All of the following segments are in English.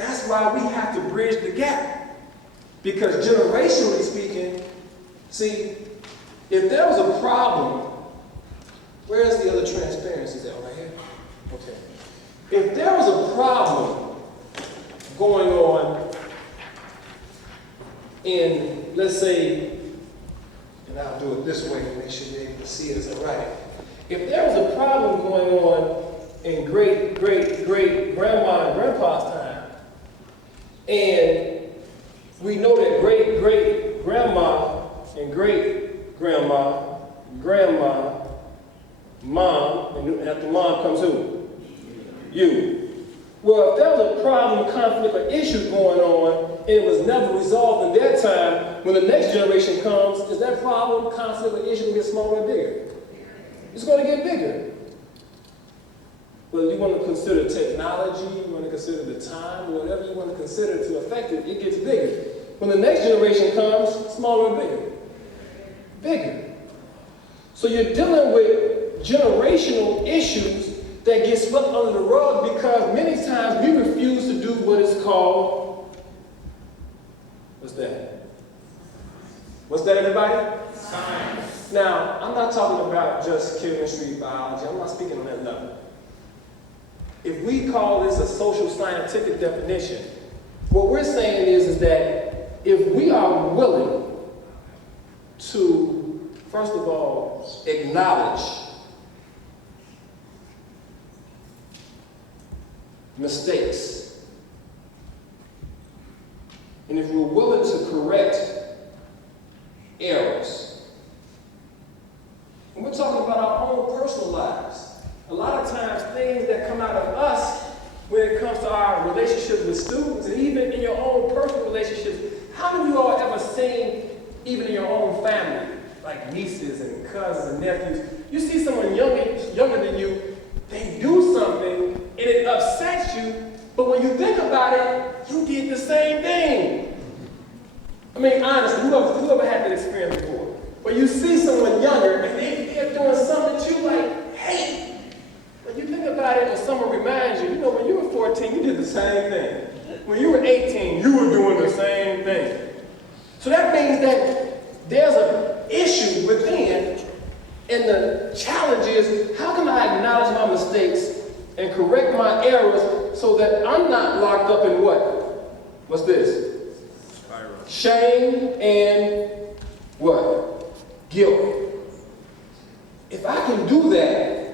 That's why we have to bridge the gap. Because generationally speaking, see, if there was a problem, where's the other transparency? Is that right here? Okay. If there was a problem going on in, let's say, and I'll do it this way to make sure you're able to see it as I write it. If there was a problem going on in great-great-great-grandma and grandpa's time, and we know that great-great-grandma and great-grandma, grandma, mom, and after mom comes who? You. Well, if there was a problem, conflict, or issue going on, and it was never resolved in their time, when the next generation comes, is that problem, conflict, or issue going to get smaller or bigger? It's going to get bigger. But you want to consider technology, you want to consider the time, whatever you want to consider to affect it, it gets bigger. When the next generation comes, smaller or bigger? Bigger. So you're dealing with generational issues that get swept under the rug because many times we refuse to do what is called, what's that? What's that, everybody? Science. Now, I'm not talking about just chemistry, biology. I'm not speaking on that level. If we call this a social scientific definition, what we're saying is that if we are willing to, first of all, acknowledge mistakes, and if we're willing to correct errors, and we're talking about our own personal lives. A lot of times things that come out of us when it comes to our relationships with students and even in your own personal relationships, how many of you all ever seen, even in your own family, like nieces and cousins and nephews, you see someone younger than you, they do something and it upsets you, but when you think about it, you did the same thing. I mean, honestly, whoever had that experience before? Where you see someone younger and they're doing something that you like, hate. When you think about it and someone reminds you, you know, when you were 14, you did the same thing. When you were 18, you were doing the same thing. So that means that there's an issue within, and the challenge is, how can I acknowledge my mistakes and correct my errors so that I'm not locked up in what? What's this? Spiral. Shame and what? Guilt. If I can do that,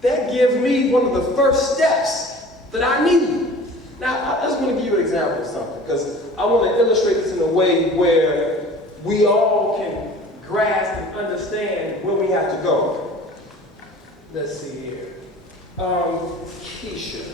that gives me one of the first steps that I need. Now, I just want to give you an example of something, because I want to illustrate this in a way where we all can grasp and understand where we have to go. Let's see here. Keisha.